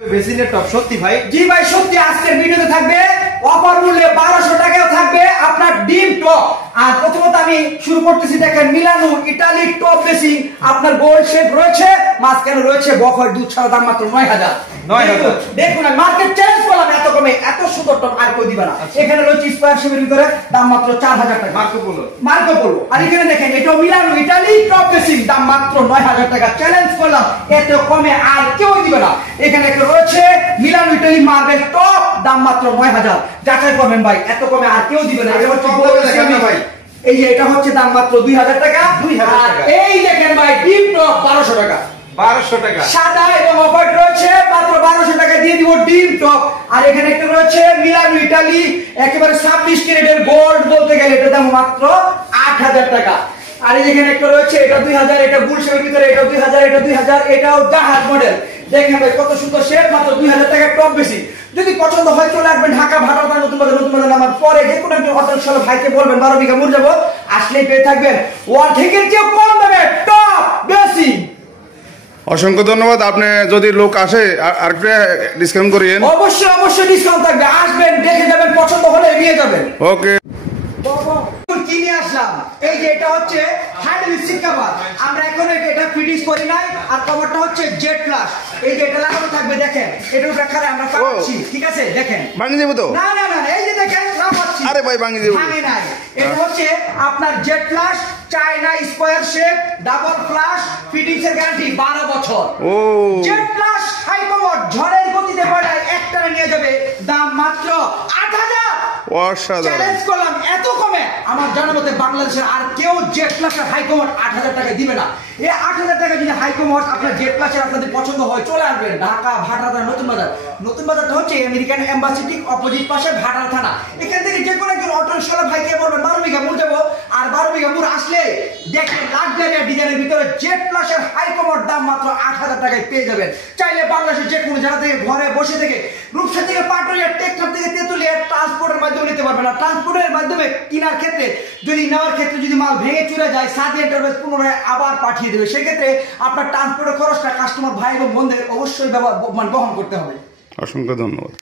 বেসিনের টপ সত্যি ভাই? জি ভাই সত্যি, আজকের ভিডিওতে থাকবে অফার মূল্যে 1200 টাকায় থাকবে আপনার ডিম টপ। আর প্রথমত আমি শুরু করতেছি, দেখেন মিলানো ইতালি টপ বেসিং আপনার গোল শেপ রয়েছে, মাঝখানে রয়েছে বফার দুধ ছাড়া, দাম মাত্র 9000। দেখুন আমি মার্কেট চ্যালেঞ্জ করলাম, এত কমে এত সুন্দর টপ আর কই দিবে না। এখানে রয়েছে স্কয়ার শেপের ভিতরে, দাম মাত্র 4000 টাকা। Marco polo. আর এখানে দেখেন এটাও মিলানো ইতালি টপ বেসিং, দাম মাত্র 9000 টাকা। চ্যালেঞ্জ করলাম, এত কমে আর কেউ দিবে না। এখানে একটা রয়েছে মিলানো ইতালি মার্বেল টপ, দাম মাত্র 9000। যাচাই করবেন ভাই, এত কমে আর কেউ দিবে না। এটা হচ্ছে ভাই, এই যে এটা হচ্ছে দাম মাত্র 2000 টাকা। আর এই দেখেন ভাই ডিম টপ 1200 টাকা। 1200 টাকা সাদা এবং অফার রয়েছে, মাত্র 1200 টাকা দিয়ে দিব ডিম টপ। আর এখানে একটা রয়েছে মিলানো ইতালি একেবারে 26 ক্যারেটের গোল্ড, বলতে গেলে এটা দাম মাত্র 8000 টাকা। আর এখানে একটা রয়েছে, এটা 2000, এটা বুলশেপের ভিতরে, এটা 2000, এটা 2000, এটাও জাহাজ মডেল। দেখেন ভাই কত সুন্দর শেপ, মাত্র 2000 টাকা টপ বেশি। যদি পছন্দ হয় চলে আসবেন ঢাকা ভাটার নতুন বাজার নামার পরে যে কোনো একজন অটোরিকশা ভাইকে বলবেন 12 বিঘা মুড় যাবো, আসলেই পেয়ে থাকবেন ওয়ার্থেকের চেয়ে কম দামে টপ বেশি। অসংখ্য ধন্যবাদ। আপনি যদি লোক আসে আর ডিসকাউন্ট করিয়েন। অবশ্যই ডিসকাউন্ট থাকবে, আসবেন দেখে যাবেন, পছন্দ হলে নিয়ে যাবেন। ওকে, কিনে আসলাম, এই যে এটা হচ্ছে হ্যান্ডেল সিট কভার, আমরা এখন এটা ফিটিংস করি নাই। আর কভারটা হচ্ছে জেড প্লাস, এই যে এটা লাগানো থাকবে, দেখেন এটার ব্যাপারে আমরা পাচ্ছি, ঠিক আছে দেখেন ভাঙি দেব তো? না, এই যে দেখেন না পাচ্ছি। আরে ভাই ভাঙি দেব, ভাঙে নাই। এটা হচ্ছে আপনার Z plus China square shape double flush, fittings এর গ্যারান্টি 12 বছর। ও জেড প্লাস হাই কভার ঝড়ের গতিতে পাঠায় একটানে নিয়ে যাবে, দাম মাত্র 8000। অসাধারণ। চ্যালেঞ্জ করলাম, এত কমে আমার জানার মতে বাংলাদেশের আর কেউ জেড প্লাসের হাই কভার 8000 টাকা দিবে না। এই 8000 টাকা যদি হাই কভার আপনার জেড প্লাসের আপনাদের পছন্দ হয়, চলে আসবেন ঢাকা ভাটার নতুন বাজারটা হচ্ছে আমেরিকান এম্বাসি ঠিক অপোজিট পাশে ভাটার থানা। এখান থেকে যে কোনো একজন অটোরিকশা ভাইকে বলবেন 12 বিঘা মুড় যাবো, আর 12 বিঘা মুড় আসলে দেখেন লাক্সারি ডিজাইনের ভিতরে জেড প্লাসের হাই কভার দাম মাত্র 8000 টাকায় পেয়ে যাবেন। চাইলে বাংলাদেশের যে কোনো জায়গা থেকে ঘরে বসে থেকে রূপসা থেকে পাটুরিয়া, টেকনাফ থেকে তেতুলিয়া ট্রান্সপোর্টের মাধ্যমে নিতে পারবেন। না ট্রান্সপোর্টের মাধ্যমে কেনার ক্ষেত্রে যদি নেওয়ার ক্ষেত্রে যদি মাল ভেঙে চুরে যায়, সাথে এন্টারপ্রাইজ পুনরায় আবার পাঠিয়ে দেবে। সেক্ষেত্রে আপনার ট্রান্সপোর্টের খরচটা কাস্টমার ভাই এবং বোনদের অবশ্যই বহন করতে হবে। অসংখ্য ধন্যবাদ।